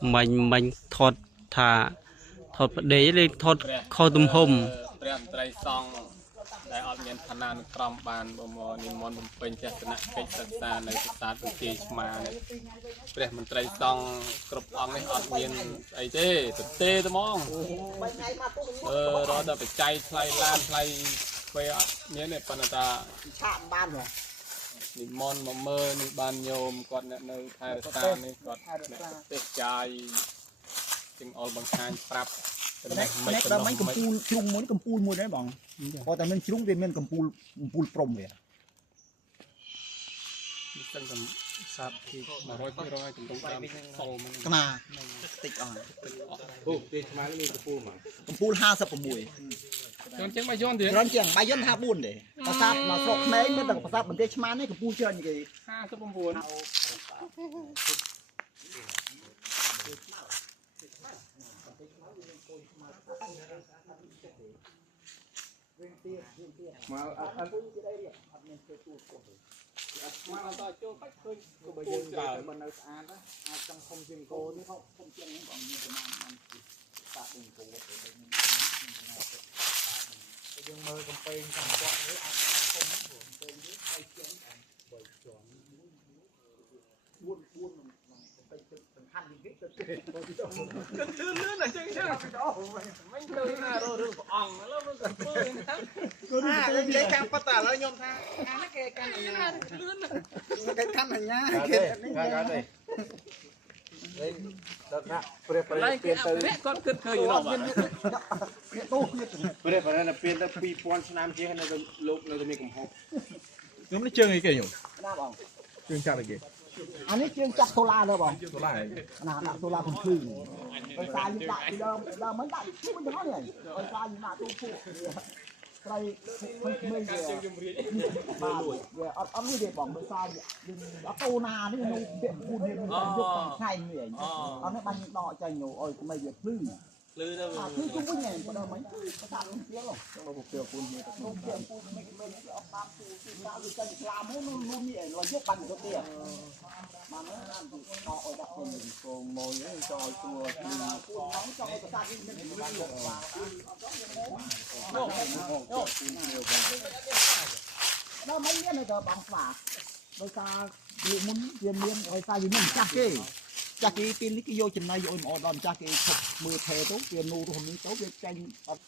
mình thọt thà thọt để lên thọt kho tùm hùm ព្រះអន្តរសង្ឃដែលអត់មានឋានានុក្រមបានបមនិមន្តបំពេញទស្សនកិច្ចសិក្សានៅប្រាសាទវិជ័យឆ្មានេះព្រះមន្ត្រីសង្ឃគ្រប់អង្គនេះអត់មានអីទេទទេតែហ្មងរត់តែបច្ច័យថ្លៃឡានថ្លៃពេលអត់មានទេប៉ុន្តែឆាកបានហ៎និមន្តមកមើលនេះបានញោមគាត់អ្នកនៅខេត្តរសានេះគាត់អ្នកទេសចាយจึงអល់បង្ហាញប្រាប់នេះដល់មិញកំពូលជ្រុងមួយកំពូលមួយដែរបងគាត់តែមានជ្រុងវាមានកំពូលព្រំវា សិនតែសាប់ទី 100% ចំទំតាមខលមិន ស្មាតិចអស់ អូពេលស្មានមានកំពូលមក កំពូល 56 ខ្ញុំចឹងបាយយន្តទៀត ច្រើនជាងបាយយន្ត 54 ទេប្រាសាទមកស្រុកក្មេងមានតែប្រាសាទបន្ទាយឆ្មានេះកំពូលច្រើនគេ មកអត់មានធ្វើទូកមកដល់ចូលបាច់ឃើញបើយើងទៅបើនៅស្អាតអាចចង់ធំជាងគោនេះធំជាងនេះបងមានប្រមាណបានតាក់នឹងគោទៅយើងមើលកំពេងតាមគាត់នេះអាចធំហ្នឹងកំពេងនេះឲ្យជាងបើជាន់4ទៅសំខាន់នេះទៅទៅលឿនអញ្ចឹងចាមិនទៅណារឿងព្រះអង្គឥឡូវមិនទៅធ្វើណាគាត់និយាយខាងប៉តាឥឡូវខ្ញុំថាខាងនេះគេកាន់អញ្ញាលឿនគេកាន់អញ្ញាគេនេះគាត់ទេដល់ថាព្រះប្រេតពៀនទៅគាត់គិតឃើញរត់បាទទូព្រះប្រេតពៀនទៅ 2000 ឆ្នាំជាងនៅលោកនៅតែមានកំហុសខ្ញុំនេះជើងអីគេខ្ញុំណាបងជើងចាក់អីគេ អានេះជាងចាក់សូឡាលើបង សូឡា ណាដាក់សូឡាកំភ្លឺដោយសារយើងដាក់ពីដើមមិនដាក់ឈូសទាំងអស់នេះដោយសារយើងដាក់ទូភក់ត្រៃមិនវាអត់នេះទេបងដោយសារយើងអត់តូណានេះនៅពាក់ពូននេះយកទាំងខែនេះអត់នេះបានដកចាញ់នោះឲ្យមិនវាភ្លឺ លឺទៅគឺជុំវិញហ្នឹងបើដល់មិញប្រសាទនឹងទៀលចូលមកពីពូននេះទៅពូនមិនអត់តាមទូដាក់វាចាញ់ខ្លាមកនោះលូននេះឲ្យយកបាញ់ទៅទៀតបានណាដល់ឲ្យដាក់ពូនកងមួយឲ្យចោលទួពូនហ្នឹងចង់ឲ្យប្រសាទនេះមិនបានយកបាទដល់មិញមានតែបងស្វាដោយសារវាមុនវាមានដោយសារវាមិនចាស់គេចាស់គេពេលនេះគេយកចំណៃឲ្យមកដល់ចាស់គេឈប់មើលថេទៅវានូររស់នេះទៅវាចាញ់អត់